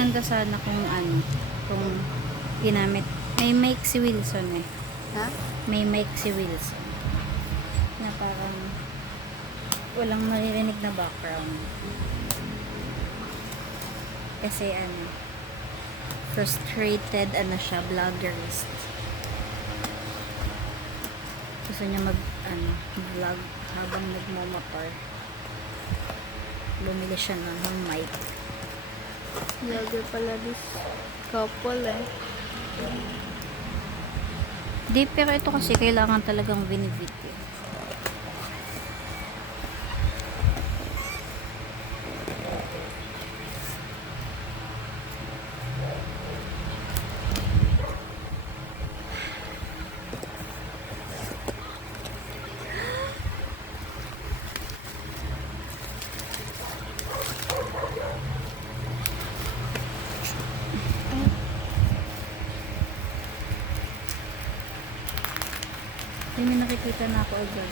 maganda sana kung kung ginamit. May mic si Wilson eh. Ha? May mic si Wilson. Na parang walang maririnig na background. Kasi frustrated siya, vloggerist. Gusto niya vlog habang nagmomotor. Bumili siya ng mic. Vlogger pala this couple eh. Di, pero ito kasi kailangan talagang binibidyo. May nakikita na ako agad.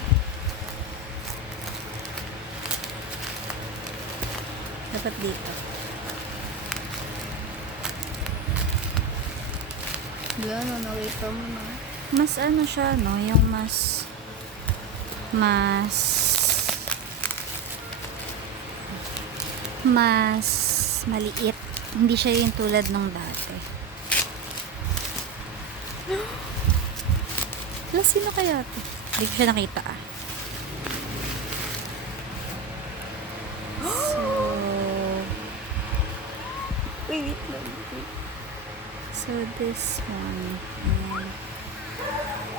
Dapat dito. Yan, nakita mo na. Mas siya, no? Yung mas maliit. Hindi siya yung tulad nung dati. Wala, sino kaya ito? Hindi ko siya nakita So, Wait lang. so this one and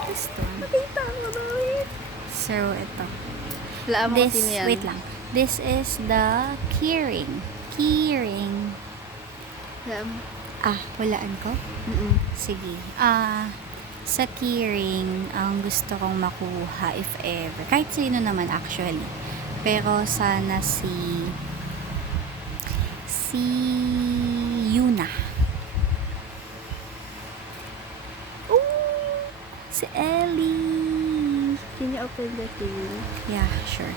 this one. Nakita mo ba? Wait. So, ito. Wala mo This, kasi niyan. wait lang. This is the keyring. Keyring. Wala mo. Walaan ko? Sige. Sa keyring, ang gusto kong makuha, if ever, kahit sino naman actually, pero sana si Yuna. Si Ellie. Can you open the thing? Yeah, sure.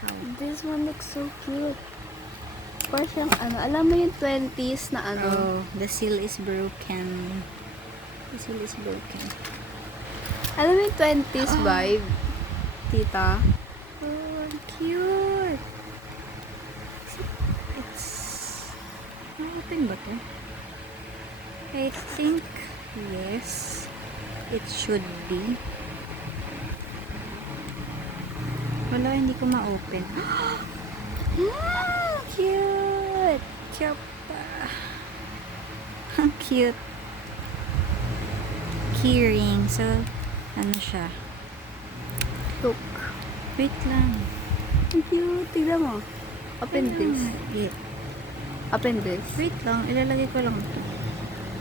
How? This one looks so cute. Parang siyang alam mo yung 20s na Oh, the seal is broken. The seal is broken. Alam mo yung 20s vibe, tita? Oh, cute. It's... open ba to? I think, yes. It should be. Wala, hindi ko ma-open. Cute! Cute pa. Ang cute. Keyring. So, siya? Look. Wait lang. Ang cute. Tignan mo. Open this. Yeah. Open this. Wait lang, ilalagay ko lang ito.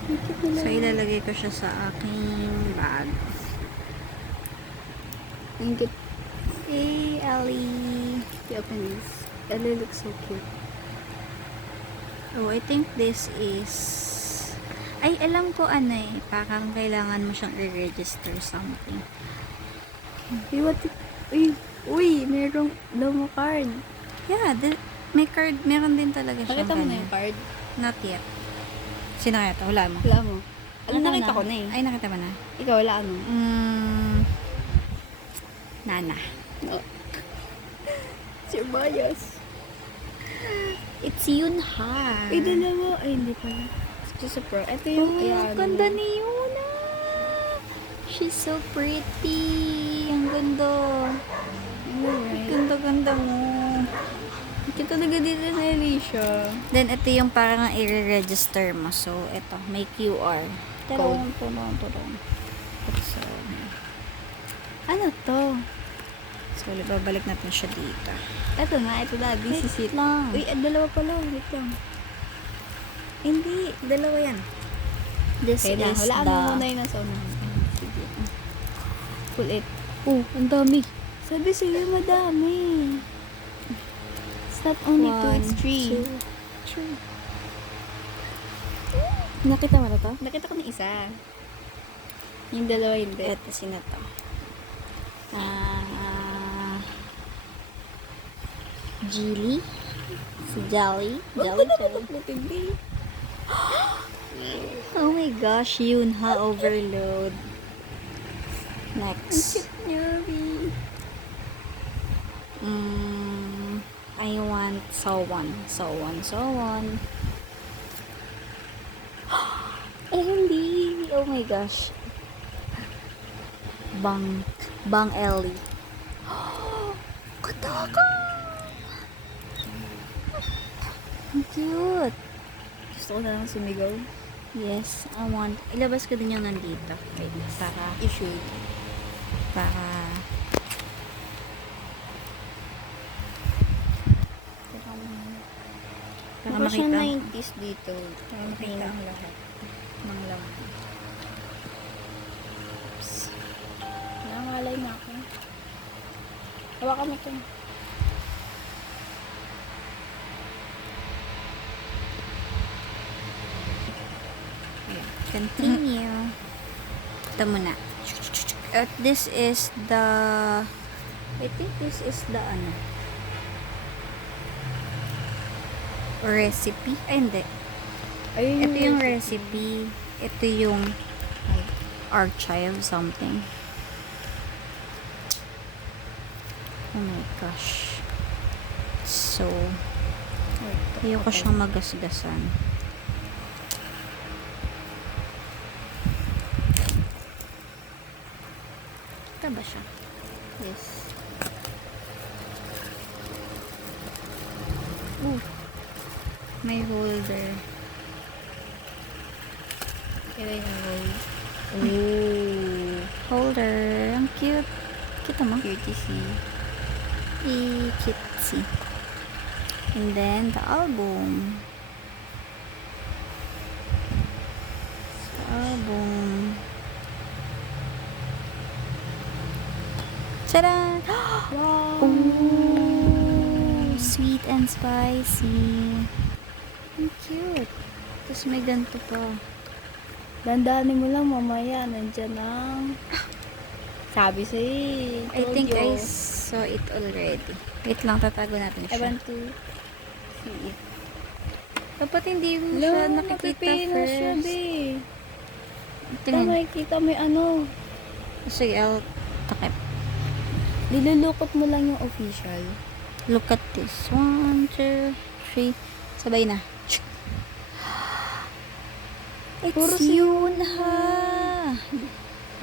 Ang cute nila. So, ilalagay ko siya sa aking bag. Ang cute. Hey, Ellie. You open this. Ellie looks so cute. Oh, I think this is... Ay, alam ko parang kailangan mo siyang i-register something. Hey, what the... Uy, merong Lomo card. Yeah, may card, meron din talaga siyang Pakita mo na ganyan. yung card. Not yet. Sino kaya ito? Wala mo? Wala mo. Alam Nakita ko na eh. Ay, nakita mo na? Ikaw, wala ano. Nana. Oh. Sir Bias. It's Yunha. Ay, dalawa. Ay, hindi pala. Just a pro. Ito yung, Oh, ganda ni Yuna. She's so pretty. Ang ganda. Alright. Ganda-ganda mo. Kita talaga dito na Alicia. Then, ito yung parang i-register mo. So, ito. May QR. Code. Tulong. So, Ano to? so, babalik natin siya dito. Ito na. This is it. lang. Uy, dalawa pala. Wait lang. Hindi. Dalawa yan. This Okay na. is Wala the... muna yung nasa unahan. Sige. Pull it. Oh, ang dami. Sabi sa'yo, madami. It's not only two, it's three. 2, 3. Nakita mo na to? Nakita ko na isa. Yung dalawa hindi. Ito, sino to? Jilly? Si Jelly. Matindi. Oh my gosh, Yunha overload. Next. Niya, B. I want Sowon. Ellie. Oh my gosh. Bang Ellie. Kotoko! Ang cute. Gusto ko na lang sumigaw. Yes, I want. Ilabas ko din yung nandito. Wait, para You should. para para Ako siya makita 90s dito. Para makita ang lahat ng laman. Oops. Nangangalay na ako. Hawakan mo ito. continue. Ito muna. At this is the I think this is the ano recipe. Ay, hindi. Ayun Ito yung recipe. Ito yung archive something. Oh my gosh. So, ayoko siyang magasgasan. Ito ba siya? Yes. Ooh. May holder. Kaya yung roll. Ooh. Holder. Ang cute. Kita mo? Cutesy. Cutesy. And then, the album. The album. Ta-da! Wow! Ooh, sweet and spicy. Ang cute. Tapos may ganito pa. Dandanin mo lang mamaya. Nandyan ang... Sabi sa'yo. I think I saw it already. Wait lang, tatago natin I siya. want to see it. Dapat hindi mo siya nakikita first. Siya, be. Ito Tingnan. makikita mo yung ano. Sige, I'll takip. Nilulukot mo lang yung official. Look at this. 1, 2, 3. Sabay na. It's Puro si Yunha.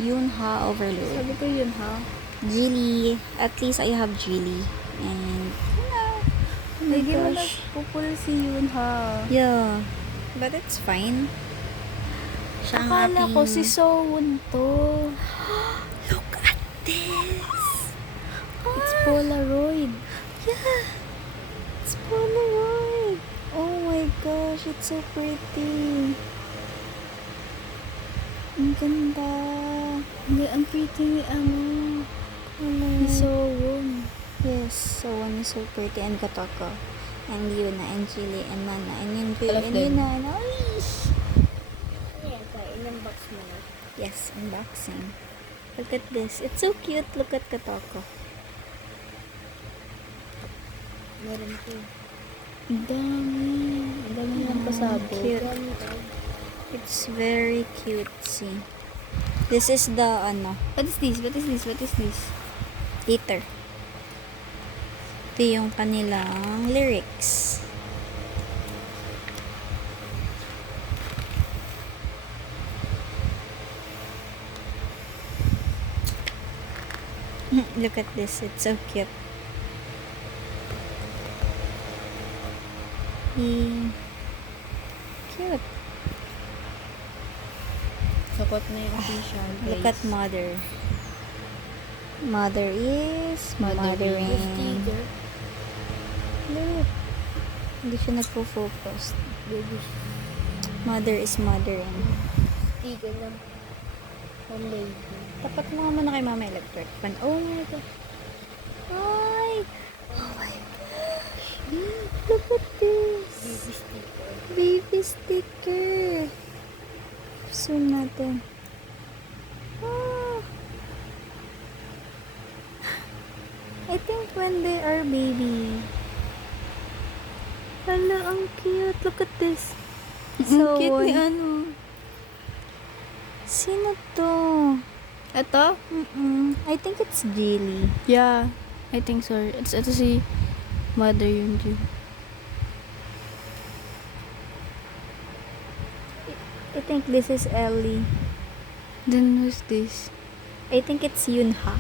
Yunha overload. Sabi ko yun, ha? Jilly. At least I have Jilly. And, oh my Hindi mo gosh. nagpupul si yun, ha? Yeah. But it's fine. Siya ang Akala ko ating- si Sowon to. Look at this. It's Polaroid. Yeah. It's Polaroid. Oh my gosh, it's so pretty. Ang ganda. Hindi, ang pretty ni ano. Ni Sowon. Yes, so one is so pretty. And Kotoko. And Yuna, and Chili, and Nana, and Yunpyo, All of and them. Yuna, and Aish. In-unbox mo na. Yes, unboxing. Look at this. It's so cute. Look at Kotoko. Meron ko. Ang dami. Ang dami lang pasabog. Cute. It's very cutesy. This is the, ano, What is this? What is this? What is this? theater. Ito yung kanilang lyrics. Look at this. It's so cute. Cute. Sakot na yung official. Look at mother. Mother is mothering. Look. Hindi siya nagpo-focus. Baby. Mother is mothering. Sticker lang. One lady. Tapat mo nga muna kay Mama Electric fan. Oh my God. Ay! Oh my gosh. Look at this. Baby sticker. Baby sticker. Zoom natin. Ah. I think when they are baby. Hala, ang cute. Look at this. So, cute ni boy. ano. Sino to? Ito? I think it's Jilly. Yeah. I think so. Ito si Mother Yunju. I think this is Ellie. Then who's this? I think it's Yunha.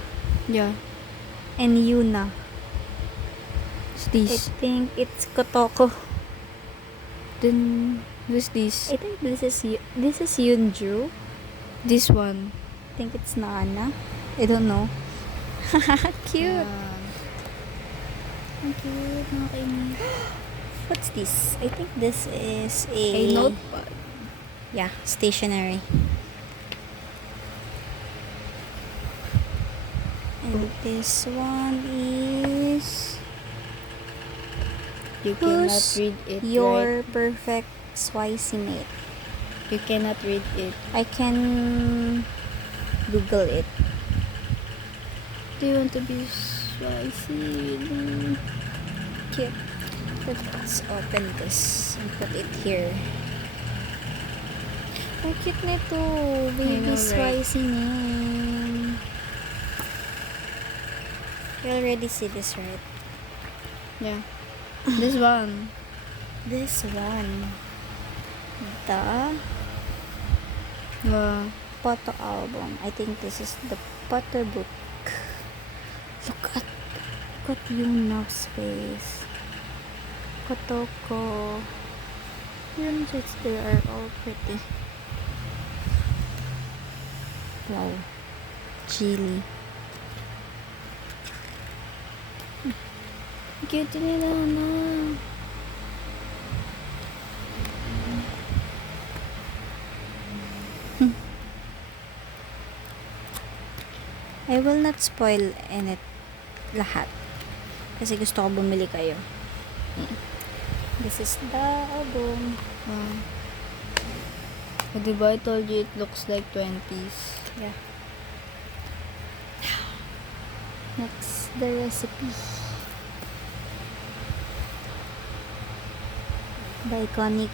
Yeah. And Yuna. Who's I this? think it's Kotoko. Then who's this? I think this is Yunju. This one. I think it's Nana. I don't know. Cute. Ang cute. Nakakainis. What's this? I think this is A notepad. Yeah, stationery. And this one is You cannot Who's read it, your right? perfect spicy mate. You cannot read it. I can Google it. Do you want to be spicy? Cute. Let's open this and put it here. Ang cute nito. Baby know, right? spicy name. You already see this, right? Yeah. This one. This one. The photo album. I think this is the photo book. Look at Yuna's face. Kotoko. Yun, they are all pretty. Wow. Chili. Cute nila na. I will not spoil in it lahat. Kasi gusto ko bumili kayo. This is the album. O diba, I told you it looks like 20s. Yeah. Next, the recipe. The iconic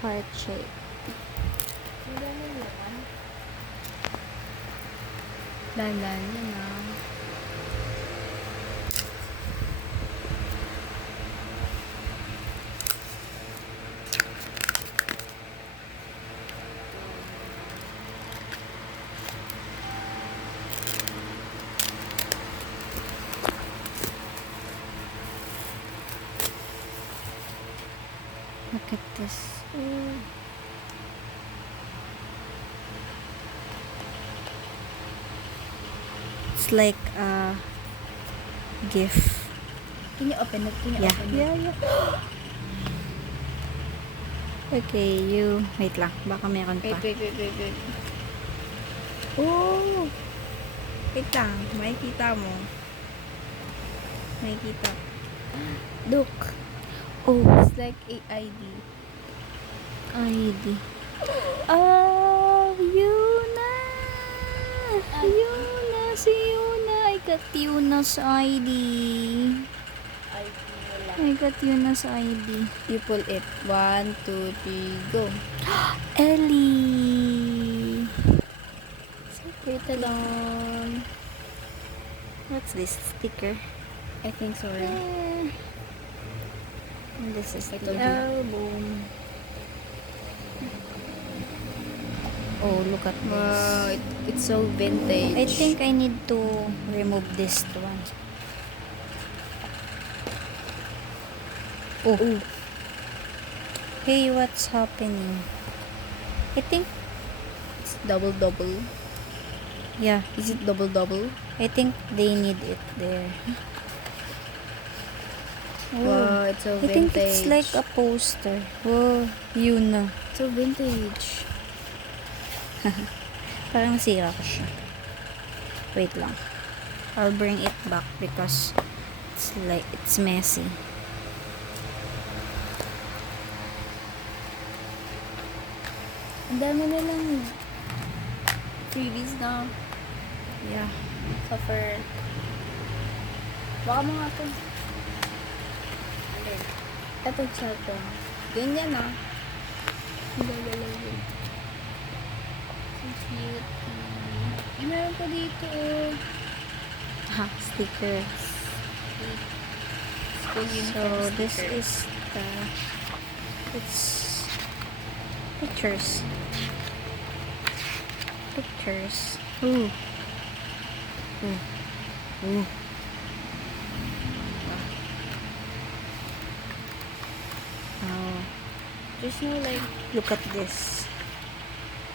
heart shape. Dandan yun ah. Look at this. It's like a gift. Can you open it? Can you Yeah. open it? Yeah. Okay, you wait lang. Baka meron pa. Wait. Oh! Wait lang. Makikita mo. Makikita. Look. Oh, It's like a ID. ID. Oh, Yuna! Yuna! Si Yuna! I got Yuna's ID. I got Yuna's ID. You pull it. 1, 2, 3, go. Ellie! Wait along. What's this? Sticker? I think so, right? And this is I the told you. album. Oh, look at this. Wow, it's so vintage. I think I need to remove this one. Oh. Hey, what's happening? I think, it's double. yeah, Is it double? I think they need it there. Wow, it's so I think vintage. it's like a poster. Whoa, Yuna. so vintage. Parang nasira ko siya. Wait lang. I'll bring it back because it's messy. Ang dami nilang freebies na. Yeah. Suffer. Baka mga to. Ito chat ko. Ganyan ah. Ang gagalaw yun. So cute. Meron pa dito oh. Stickers. School So, uniform this sticker. is the, it's pictures. Pictures. Ooh. Ooh. Ooh. Oh, There's no like look at this.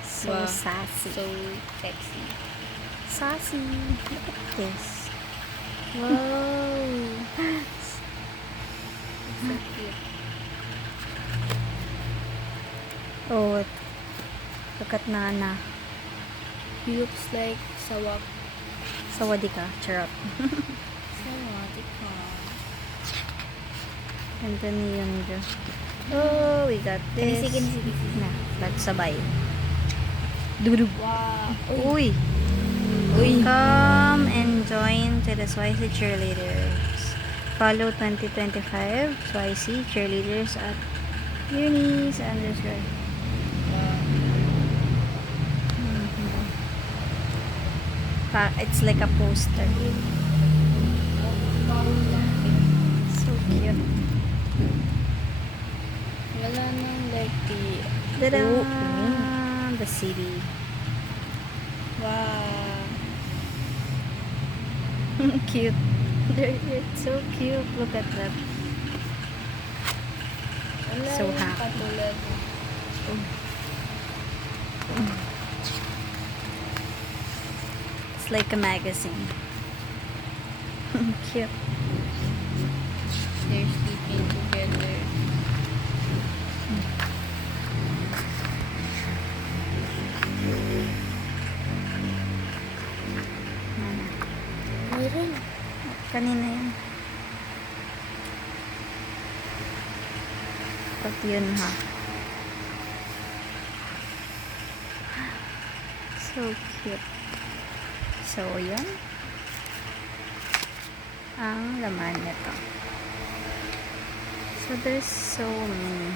So Wow. sassy. so sexy. Sassy. Look at this. Wow. So cute. Oh, look at Nana. He looks like sawak. Sawadi ka. Charot. Sawadika. Anthony Youngjo. Oh, we got this. Kinisig. Na, let's sabay. Dudub. Wow. Uy. Uy. Come and join to the Swaisi cheerleaders. Follow 2025 Swaisi cheerleaders at Eunice underscore. It's like a poster. So cute. Wala nang like the... Ta-da! Oh, The city. wow. Cute. It's so cute. Look at that. Wala So yung happy. katulad. It's like a magazine. Cute. They're sleeping together. Meron. Kanina yun. Pag yun ha. So cute. So yun. Ang laman nito. So there's so many.